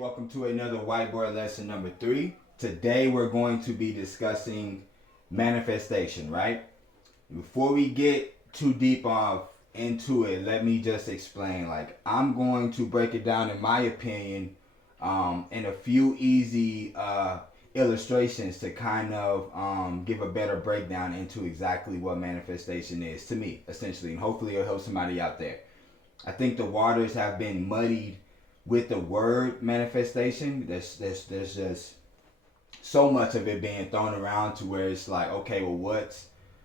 welcome to another whiteboard lesson number 3. Today we're going to be discussing manifestation, right? Before we get too deep into it, let me just explain. I'm going to break it down in my opinion in a few easy illustrations to kind of give a better breakdown into exactly what manifestation is to me, essentially, and hopefully it'll help somebody out there. I think the waters have been muddied with the word manifestation. There's just so much of it being thrown around to where it's like, okay, well,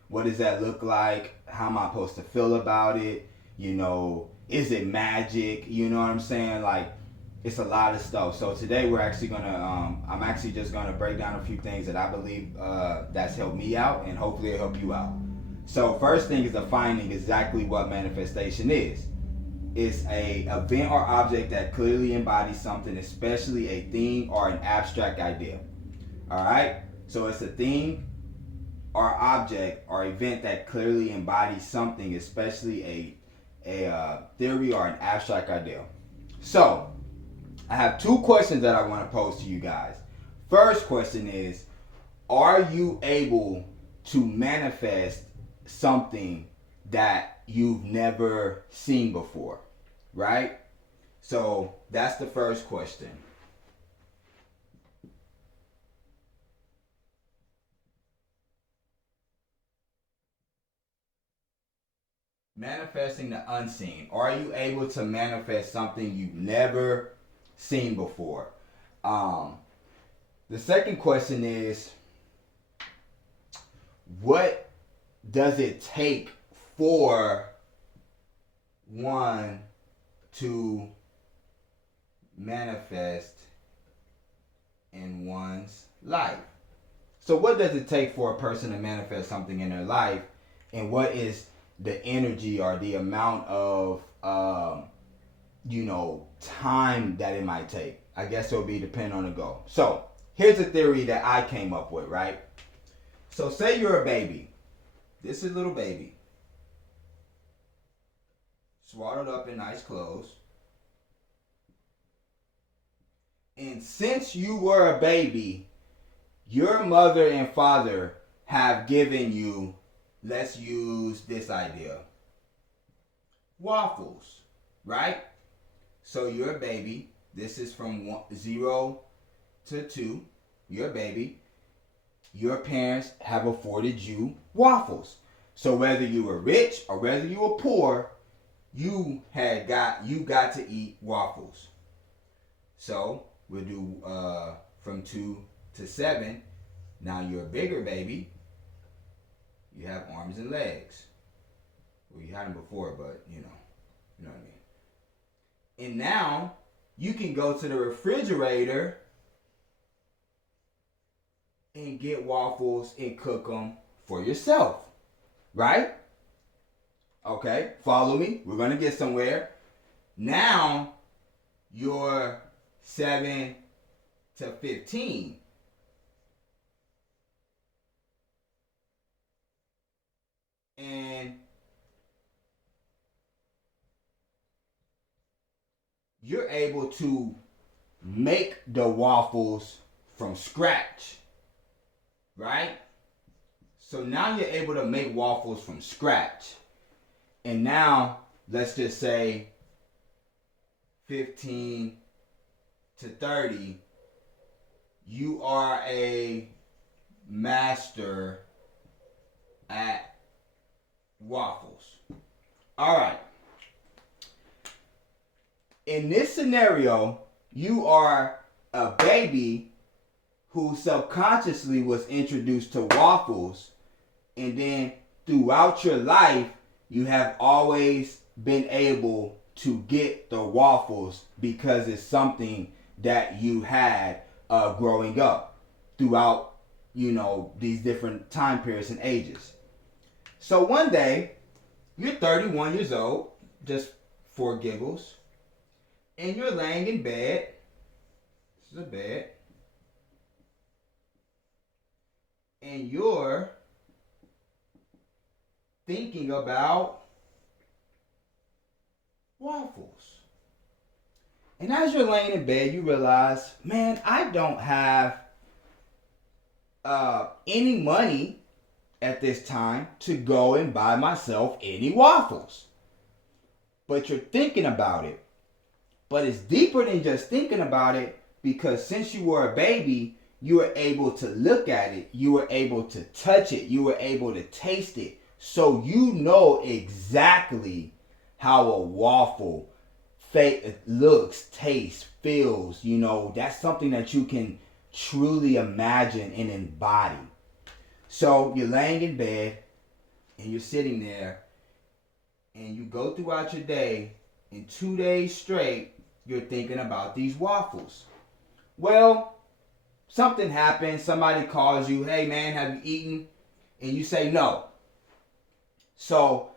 what does that look like? How am I supposed to feel about it? Is it magic? You know what I'm saying? It's a lot of stuff. So today we're actually gonna, I'm actually just gonna break down a few things that I believe that's helped me out, and hopefully it'll help you out. So first thing is defining exactly what manifestation is. It's a event or object that clearly embodies something, especially a thing or an abstract idea. All right? So it's a thing or object or event that clearly embodies something, especially a theory or an abstract idea. So I have two questions that I want to pose to you guys. First question is, are you able to manifest something that you've never seen before? Right? So that's the first question. Manifesting the unseen. Are you able to manifest something you've never seen before? The second question is, what does it take for one to manifest in one's life? So what does it take for a person to manifest something in their life, and what is the energy or the amount of time that it might take? I guess it'll be depending on the goal. So here's a theory that I came up with, right? So say you're a baby. This is a little baby, swaddled up in nice clothes. And since you were a baby, your mother and father have given you, let's use this idea, waffles, right? So you're a baby. This is from 0 to 2. You're a baby. Your parents have afforded you waffles. So whether you were rich or whether you were poor, you got to eat waffles. So we'll do from 2 to 7. Now you're a bigger baby. You have arms and legs. Well, you had them before, but you know what I mean. And now you can go to the refrigerator and get waffles and cook them for yourself, right? Okay, follow me. We're gonna get somewhere. Now you're 7 to 15. And you're able to make the waffles from scratch, right? So now you're able to make waffles from scratch. And now, let's just say 15 to 30, you are a master at waffles. All right. In this scenario, you are a baby who subconsciously was introduced to waffles, and then throughout your life, you have always been able to get the waffles because it's something that you had growing up throughout, these different time periods and ages. So one day, you're 31 years old, just for giggles, and you're laying in bed. This is a bed. And you're thinking about waffles. And as you're laying in bed, you realize, man, I don't have any money at this time to go and buy myself any waffles. But you're thinking about it. But it's deeper than just thinking about it, because since you were a baby, you were able to look at it, you were able to touch it, you were able to taste it. So you know exactly how a waffle looks, tastes, feels. You know, that's something that you can truly imagine and embody. So you're laying in bed and you're sitting there and you go throughout your day, and 2 days straight, you're thinking about these waffles. Well, something happens. Somebody calls you, hey man, have you eaten? And you say no. So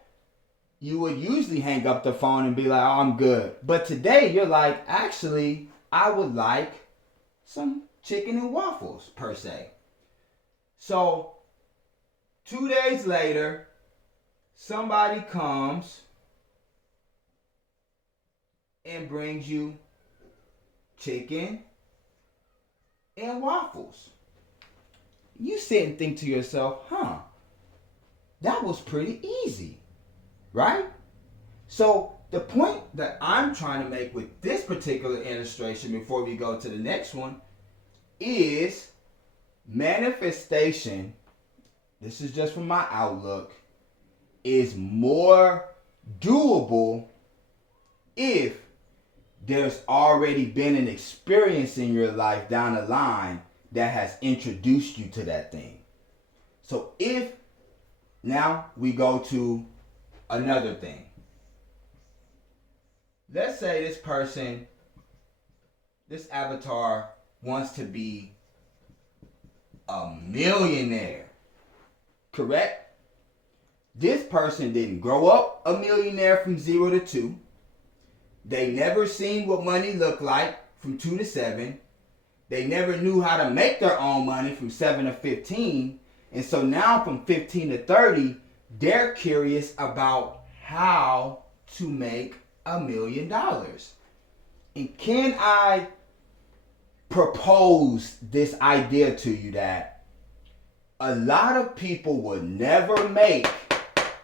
you would usually hang up the phone and be like, oh, I'm good. But today you're like, actually, I would like some chicken and waffles, per se. So 2 days later, somebody comes and brings you chicken and waffles. You sit and think to yourself, that was pretty easy, right? So the point that I'm trying to make with this particular illustration before we go to the next one is manifestation, this is just from my outlook, is more doable if there's already been an experience in your life down the line that has introduced you to that thing. So if now we go to another thing. Let's say this person, this avatar, wants to be a millionaire. Correct? This person didn't grow up a millionaire from 0 to 2. They never seen what money looked like from 2 to 7. They never knew how to make their own money from 7 to 15. And so now from 15 to 30, they're curious about how to make $1 million. And can I propose this idea to you that a lot of people would never make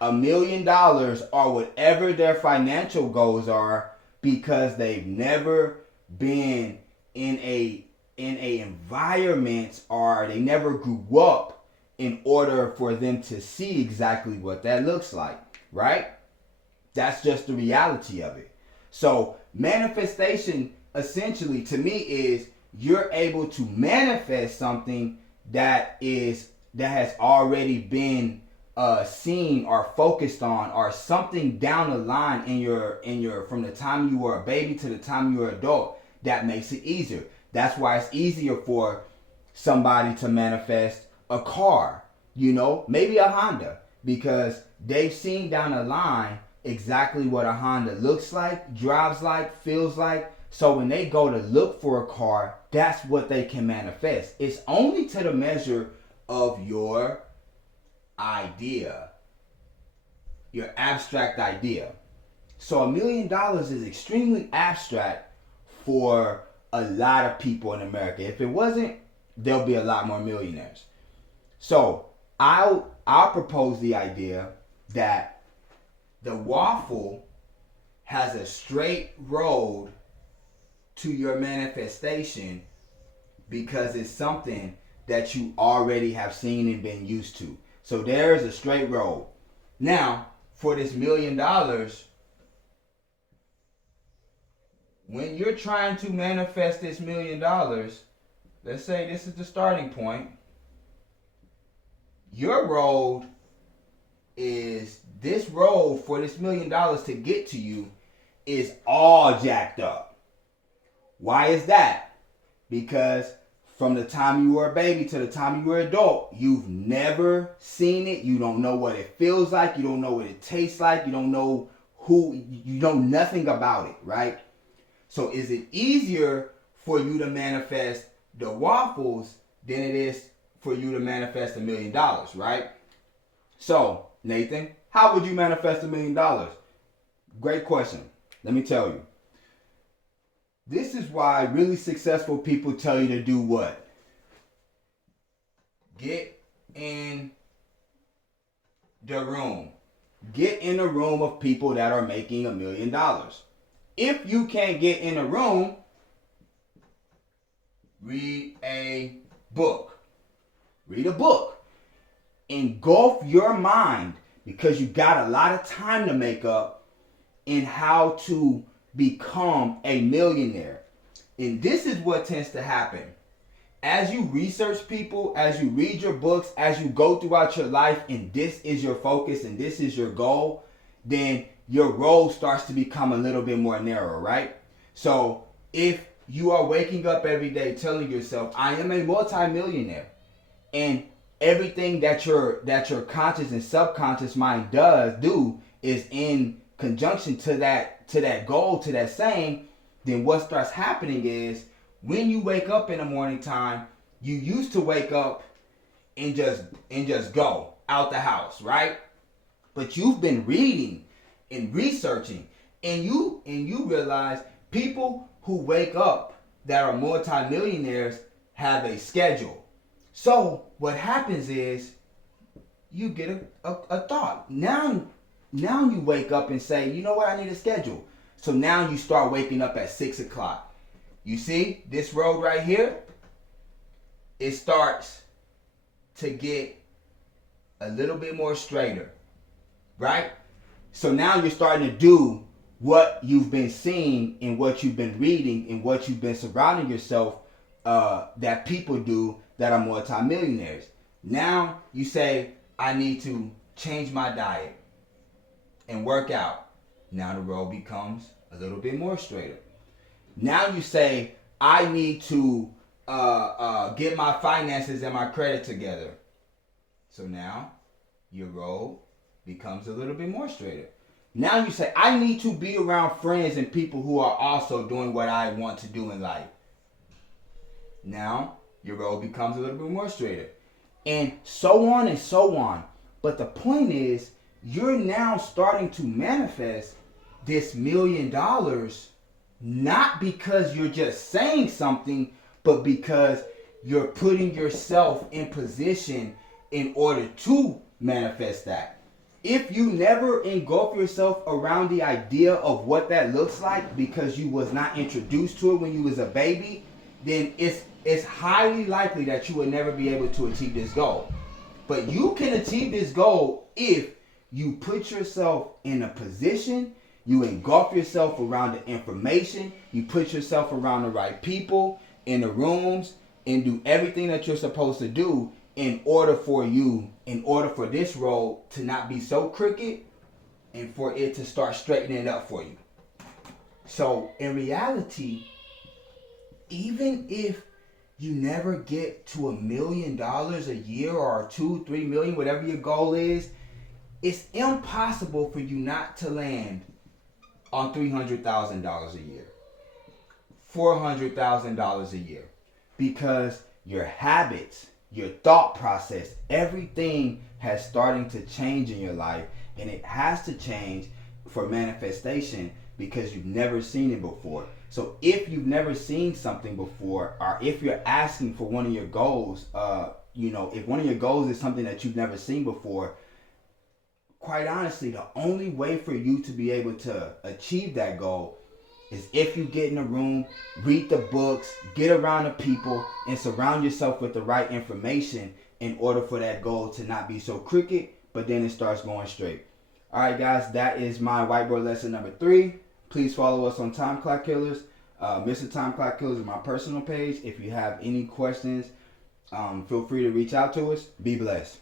$1 million or whatever their financial goals are because they've never been in a environment, or they never grew up in order for them to see exactly what that looks like, right? That's just the reality of it. So manifestation essentially to me is you're able to manifest something that has already been seen or focused on, or something down the line in your from the time you were a baby to the time you were an adult that makes it easier. That's why it's easier for somebody to manifest a car, maybe a Honda, because they've seen down the line exactly what a Honda looks like, drives like, feels like. So when they go to look for a car, that's what they can manifest. It's only to the measure of your idea, your abstract idea. So $1 million is extremely abstract for a lot of people in America. If it wasn't, there'll be a lot more millionaires. So I'll propose the idea that the waffle has a straight road to your manifestation because it's something that you already have seen and been used to. So there's a straight road. Now, for this $1 million, when you're trying to manifest this $1 million, let's say this is the starting point. Your road is, this road for this $1 million to get to you is all jacked up. Why is that? Because from the time you were a baby to the time you were an adult, you've never seen it. You don't know what it feels like. You don't know what it tastes like. You don't know you know nothing about it, right? So is it easier for you to manifest the waffles than it is for you to manifest $1 million, right? So, Nathan, how would you manifest $1 million? Great question. Let me tell you. This is why really successful people tell you to do what? Get in the room. Get in a room of people that are making $1 million. If you can't get in a room, read a book. Read a book. Engulf your mind, because you got a lot of time to make up in how to become a millionaire. And this is what tends to happen. As you research people, as you read your books, as you go throughout your life, and this is your focus and this is your goal, then your road starts to become a little bit more narrow, right? So if you are waking up every day telling yourself, I am a multimillionaire, and everything that your conscious and subconscious mind do is in conjunction to that goal, to that saying, then what starts happening is, when you wake up in the morning time, you used to wake up and just go out the house, right? But you've been reading and researching, and you realize people who wake up that are multimillionaires have a schedule. So what happens is, you get a thought. Now you wake up and say, you know what, I need a schedule. So now you start waking up at 6 o'clock. You see this road right here? It starts to get a little bit more straighter, right? So now you're starting to do what you've been seeing and what you've been reading and what you've been surrounding yourself that people do that are multimillionaires. Now you say, I need to change my diet and work out. Now the road becomes a little bit more straighter. Now you say, I need to get my finances and my credit together. So now your road becomes a little bit more straighter. Now you say, I need to be around friends and people who are also doing what I want to do in life. Now your road becomes a little bit more straighter. And so on and so on. But the point is, you're now starting to manifest this $1 million, not because you're just saying something, but because you're putting yourself in position in order to manifest that. If you never engulf yourself around the idea of what that looks like because you was not introduced to it when you was a baby, then it's highly likely that you will never be able to achieve this goal. But you can achieve this goal if you put yourself in a position, you engulf yourself around the information, you put yourself around the right people, in the rooms, and do everything that you're supposed to do in order for this road to not be so crooked and for it to start straightening up for you. So in reality, even if you never get to $1 million a year or 2-3 million, whatever your goal is, it's impossible for you not to land on $300,000 a year, $400,000 a year, because your habits, your thought process, everything has starting to change in your life, and it has to change for manifestation because you've never seen it before. So if you've never seen something before, or if you're asking for one of your goals, if one of your goals is something that you've never seen before, quite honestly, the only way for you to be able to achieve that goal is if you get in a room, read the books, get around the people, and surround yourself with the right information in order for that goal to not be so crooked, but then it starts going straight. All right, guys, that is my whiteboard lesson number 3. Please follow us on Time Clock Killers. Mr. Time Clock Killers is my personal page. If you have any questions, feel free to reach out to us. Be blessed.